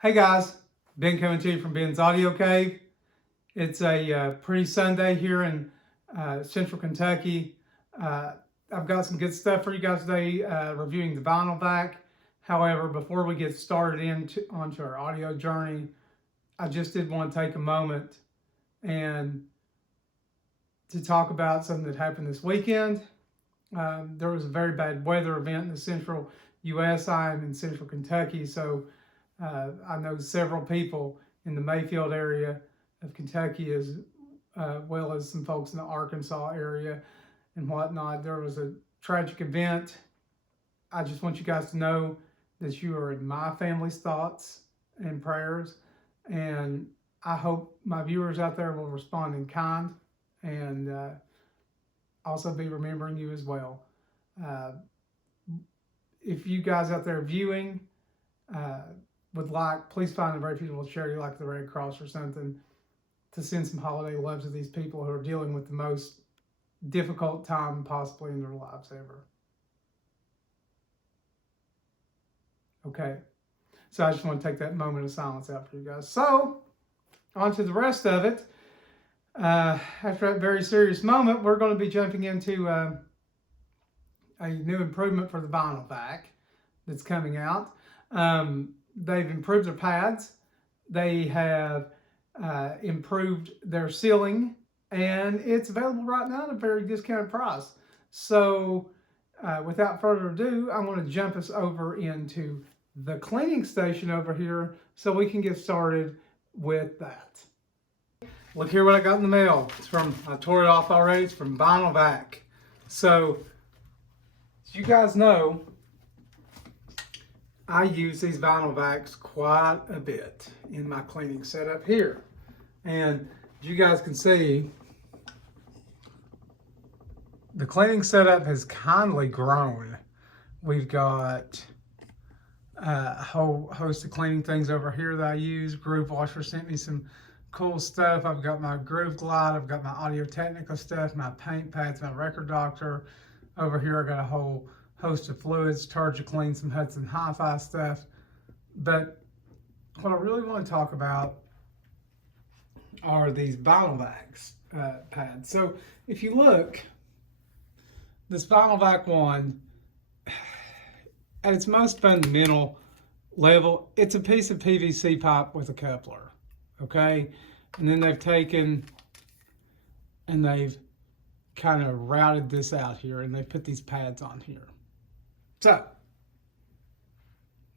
Hey guys, Ben coming to you from Ben's Audio Cave. It's a pretty Sunday here in central Kentucky. I've got some good stuff for you guys today, reviewing the Vinyl Vac. However, before we get started onto our audio journey, I just did want to take a moment and to talk about something that happened this weekend. There was a very bad weather event in the central U.S. I am in central Kentucky, so I know several people in the Mayfield area of Kentucky, as well as some folks in the Arkansas area and whatnot. There was a tragic event. I just want you guys to know that you are in my family's thoughts and prayers, and I hope my viewers out there will respond in kind and also be remembering you as well. If you guys out there viewing would like, please find a reputable charity like the Red Cross or something to send some holiday love to these people who are dealing with the most difficult time possibly in their lives ever. Okay, so I just want to take that moment of silence out for you guys. So, on to the rest of it. After that very serious moment, we're going to be jumping into a new improvement for the Vinyl Vac that's coming out. They've improved their pads. They have improved their sealing, and it's available right now at a very discounted price. So without further ado, I'm going to jump us over into the cleaning station over here so we can get started with that. Look here what I got in the mail. It's from, I tore it off already, it's from Vinyl Vac. So, as you guys know, I use these Vinyl Vacs quite a bit in my cleaning setup here. And as you guys can see, the cleaning setup has kindly grown. We've got a whole host of cleaning things over here that I use. Groove Washer sent me some cool stuff. I've got my Groove Glide, I've got my Audio Technica stuff, my paint pads, my Record Doctor. Over here I got a whole host of fluids, Tergikleen, some Hudson Hi-Fi stuff. But what I really want to talk about are these Vinyl Vacs pads. So if you look, this Vinyl Vac one, at its most fundamental level, it's a piece of PVC pipe with a coupler, okay? And then they've taken and they've kind of routed this out here and they put these pads on here. So,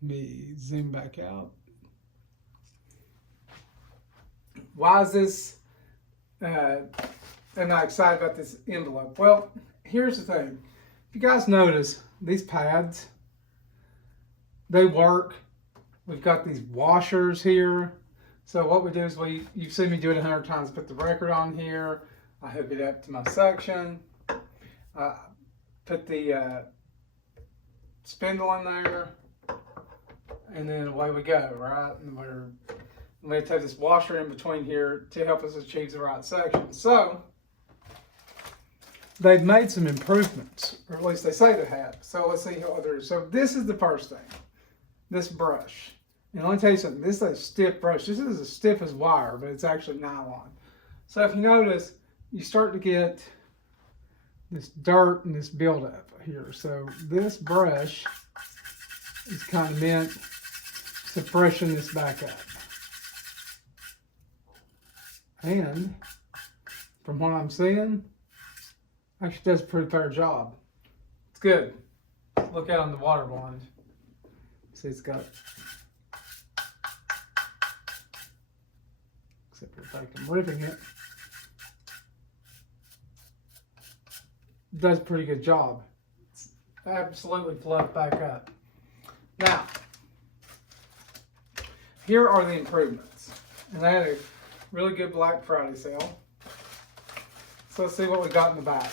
let me zoom back out. Why is this, am I excited about this envelope? Well, here's the thing. If you guys notice, these pads, they work. We've got these washers here. So what we do is you've seen me do it 100 times. Put the record on here. I hook it up to my suction. Put the spindle in there, and then away we go, right? And we're going to take this washer in between here to help us achieve the right section. So they've made some improvements, or at least they say they have. So let's see what there is. So this is the first thing, this brush. And let me tell you something, this is a stiff brush. This is as stiff as wire, but it's actually nylon. So if you notice, you start to get this dirt and this buildup here. So this brush is kind of meant to freshen this back up. And from what I'm seeing, actually does a pretty fair job. It's good. Look out on the water wand. See, it's got, except for the fact I'm ripping it, does a pretty good job. It's absolutely fluffed back up. Now, here are the improvements. And they had a really good Black Friday sale. So let's see what we got in the back.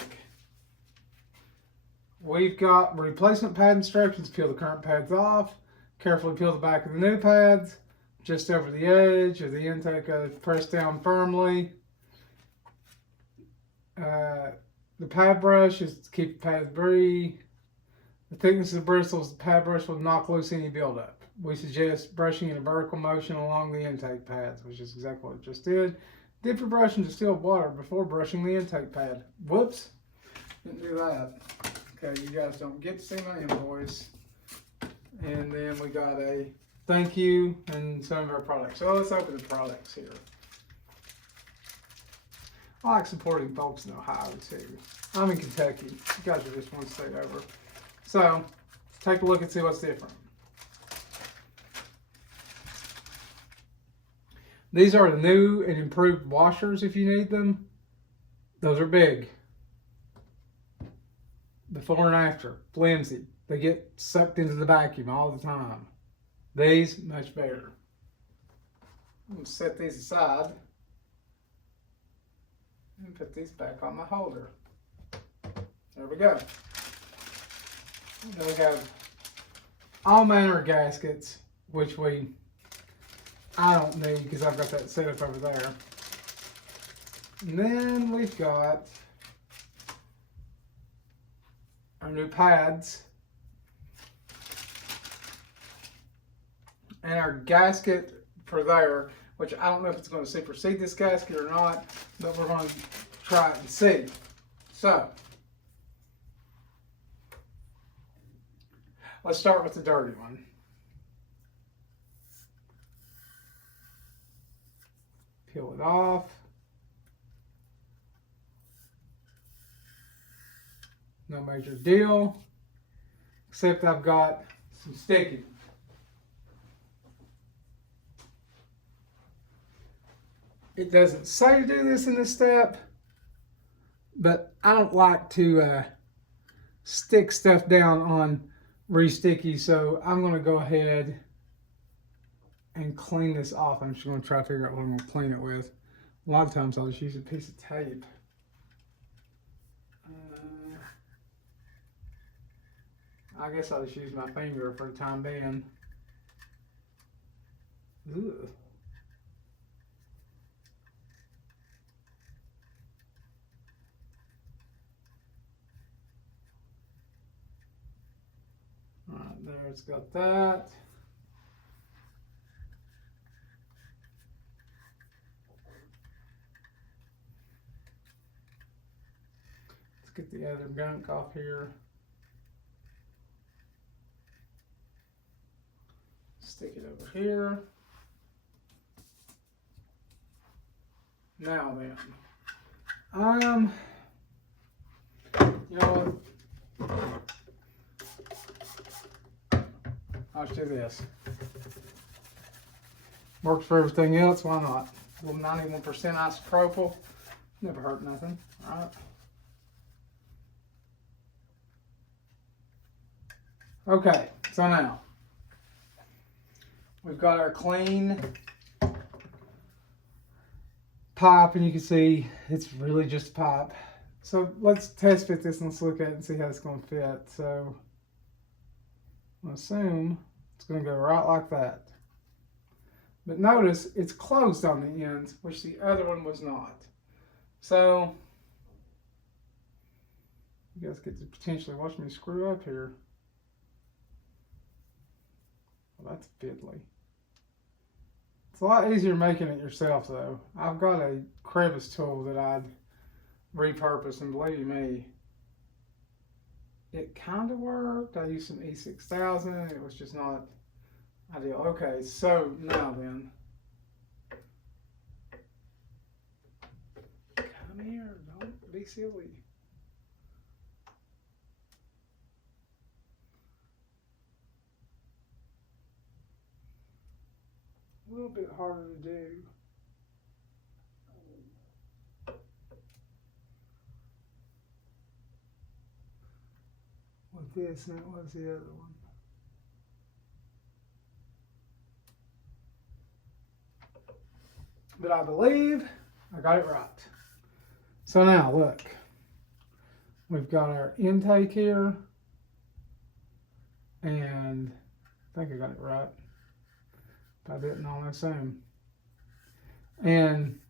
We've got replacement pad instructions. Peel the current pads off. Carefully peel the back of the new pads. Just over the edge of the intake, press down firmly. The pad brush is to keep the pads free. The thickness of the bristles, the pad brush will knock loose any buildup. We suggest brushing in a vertical motion along the intake pads, which is exactly what I just did. Dip your brush in distilled water before brushing the intake pad. Whoops, didn't do that. Okay, you guys don't get to see my invoice. And then we got a thank you and some of our products. So let's open the products here. I like supporting folks in Ohio too. I'm in Kentucky. You guys are just one state over. So let's take a look and see what's different. These are the new and improved washers if you need them. Those are big. Before and after, flimsy. They get sucked into the vacuum all the time. These, much better. I'm going to set these aside and put these back on my holder. There we go. Then we have all manner of gaskets, which I don't need because I've got that set up over there. And then we've got our new pads and our gasket for there, which I don't know if it's going to supersede this gasket or not, but we're going to try it and see. So let's start with the dirty one. Peel it off. No major deal, except I've got some sticky. It doesn't say to do this in this step, but I don't like to stick stuff down on re-sticky, so I'm going to go ahead and clean this off. I'm just going to try to figure out what I'm going to clean it with. A lot of times I'll just use a piece of tape. I guess I'll just use my finger for the time being. Ugh. Alright, there it's got that. Let's get the other gunk off here. Stick it over here. Now then, you know what? I'll just do this. Works for everything else, why not? A little 91% isopropyl, never hurt nothing, all right? Okay, so now, we've got our clean pipe, and you can see it's really just a pipe. So let's test fit this and let's look at it and see how it's going to fit. So I'm going to assume it's going to go right like that. But notice it's closed on the ends, which the other one was not. So you guys get to potentially watch me screw up here. Well, that's fiddly. It's a lot easier making it yourself though. I've got a crevice tool that I'd repurpose, and believe me, it kind of worked. I used some E6000, it was just not ideal. Okay, so now then, come here, don't be silly. A little bit harder to do. With this than it was the other one. But I believe I got it right. So now look, we've got our intake here, and I think I got it right. If I didn't, I'll assume. And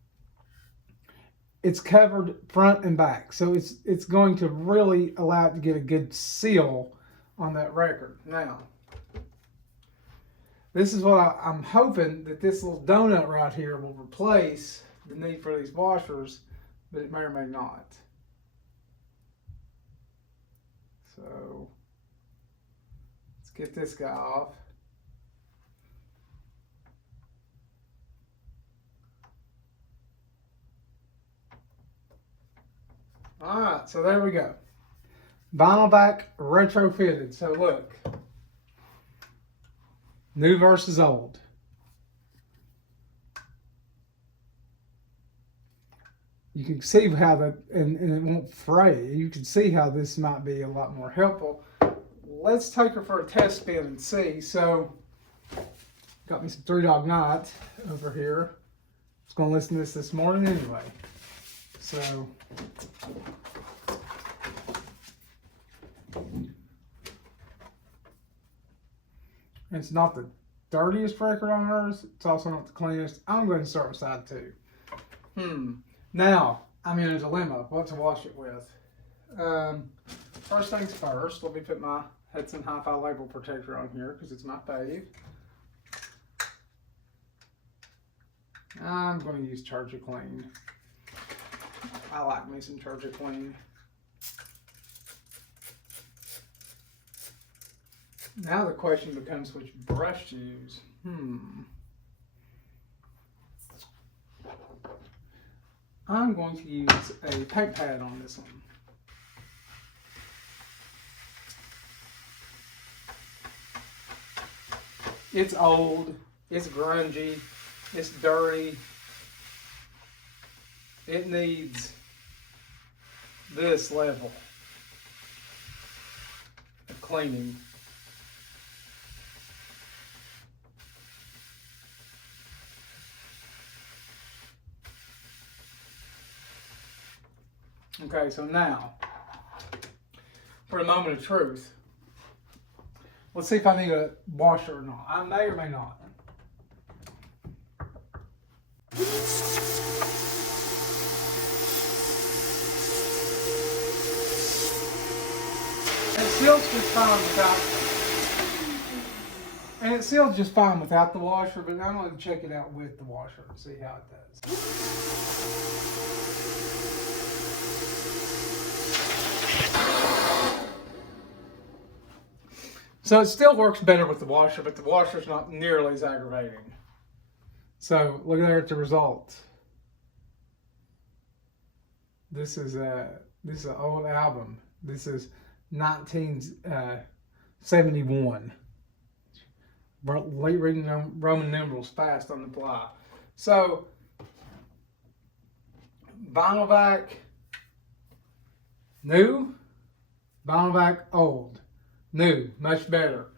it's covered front and back, so it's going to really allow it to get a good seal on that record. Now, this is what I'm hoping that this little donut right here will replace the need for these washers, but it may or may not. So let's get this guy off. All right, so there we go. Vinyl Vac retrofitted. So look, new versus old. You can see how that, and it won't fray. You can see how this might be a lot more helpful. Let's take her for a test spin and see. So, got me some 3-dog night over here. I was going to listen to this morning anyway. So, it's not the dirtiest record on hers. It's also not the cleanest. I'm going to start with side 2. Now, I'm in a dilemma. What to wash it with? First things first, let me put my Hudson Hi-Fi label protector on here because it's my fave. I'm going to use Tergikleen. I like me some Tergikleen. Now the question becomes which brush to use. I'm going to use a paint pad on this one. It's old, it's grungy, it's dirty. It needs this level of cleaning. Okay, so now, for the moment of truth, let's see if I need a washer or not. I may or may not. It seals just fine without, and it seals just fine without the washer, but I'm going to check it out with the washer and see how it does. So it still works better with the washer, but the washer's not nearly as aggravating. So look there at the result. This is an old album. This is 1971. Late reading Roman numerals fast on the fly. So Vinyl Vac new, Vinyl Vac old. New, much better.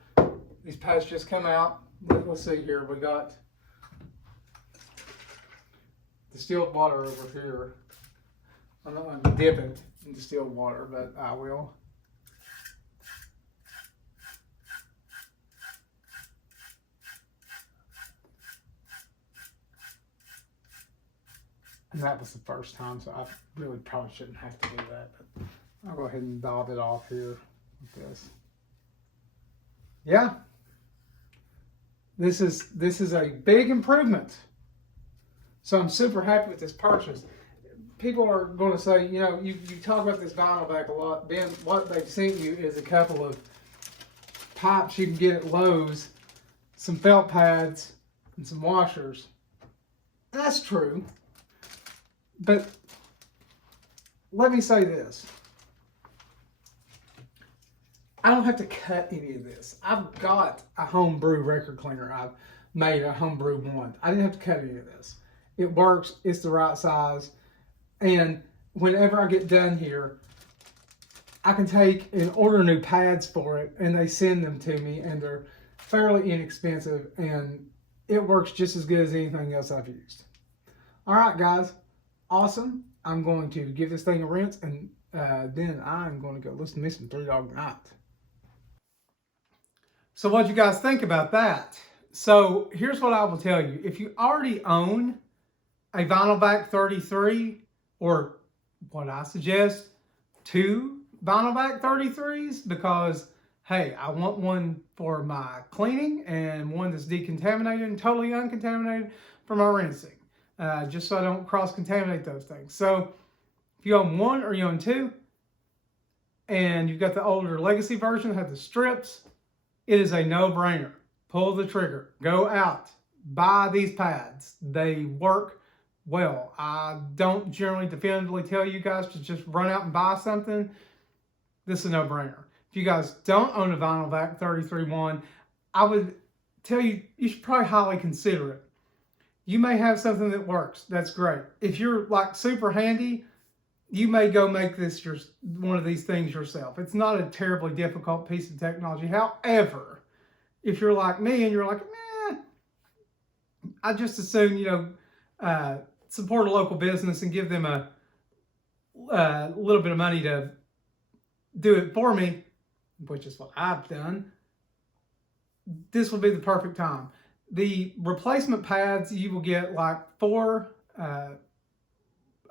These pads just come out. Let's see here. We got distilled water over here. I'm not going to dip it in distilled water, but I will. And that was the first time, so I really probably shouldn't have to do that. But I'll go ahead and daub it off here with this. Yeah, this is a big improvement. So I'm super happy with this purchase. People are going to say, you know, you talk about this Vinyl Vac a lot. Ben, what they've sent you is a couple of pipes you can get at Lowe's, some felt pads, and some washers. That's true. But let me say this. I don't have to cut any of this. I've got a homebrew record cleaner. I've made a homebrew one. I didn't have to cut any of this. It works. It's the right size. And whenever I get done here, I can take and order new pads for it, and they send them to me, and they're fairly inexpensive, and it works just as good as anything else I've used. All right, guys. Awesome. I'm going to give this thing a rinse, and then I'm going to go listen to me some 3-Dog Night. So what do you guys think about that? So here's what I will tell you. If you already own a Vinyl Vac 33, or what I suggest, 2 Vinyl Vac 33s, because hey, I want one for my cleaning and one that's decontaminated and totally uncontaminated for my rinsing, just so I don't cross-contaminate those things. So if you own one or you own two, and you've got the older legacy version that had the strips, it is a no-brainer. Pull the trigger. Go out. Buy these pads. They work well. I don't generally definitively tell you guys to just run out and buy something. This is a no-brainer. If you guys don't own a Vinyl Vac 33.1, I would tell you, you should probably highly consider it. You may have something that works. That's great. If you're like super handy, you may go make this one of these things yourself. It's not a terribly difficult piece of technology. However, if you're like me and you're like, I just assume, support a local business and give them a little bit of money to do it for me, which is what I've done, this will be the perfect time. The replacement pads, you will get like 4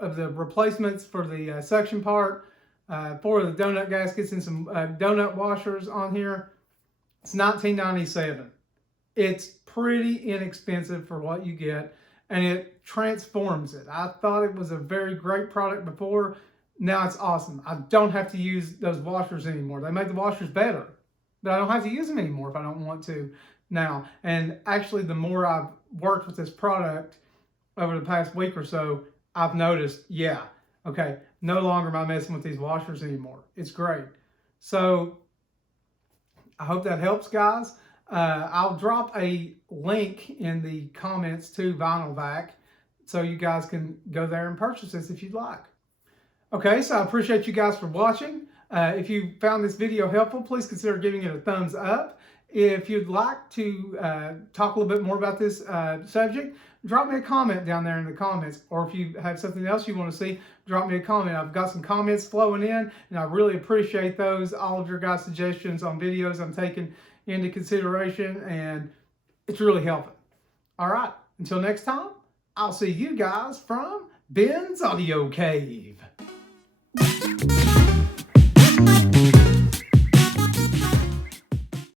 of the replacements for the suction part, 4 of the donut gaskets and some donut washers on here. It's $19.97. It's pretty inexpensive for what you get, and it transforms it. I thought it was a very great product before. Now it's awesome. I don't have to use those washers anymore. They made the washers better, but I don't have to use them anymore if I don't want to now. And actually, the more I've worked with this product over the past week or so, I've noticed, okay, no longer am I messing with these washers anymore. It's great. So I hope that helps, guys. I'll drop a link in the comments to Vinyl Vac so you guys can go there and purchase this if you'd like. Okay, so I appreciate you guys for watching. If you found this video helpful, please consider giving it a thumbs up. If you'd like to talk a little bit more about this subject, drop me a comment down there in the comments. Or if you have something else you want to see, drop me a comment. I've got some comments flowing in, and I really appreciate those. All of your guys' suggestions on videos I'm taking into consideration, and it's really helping. All right, until next time, I'll see you guys from Ben's Audio Cave.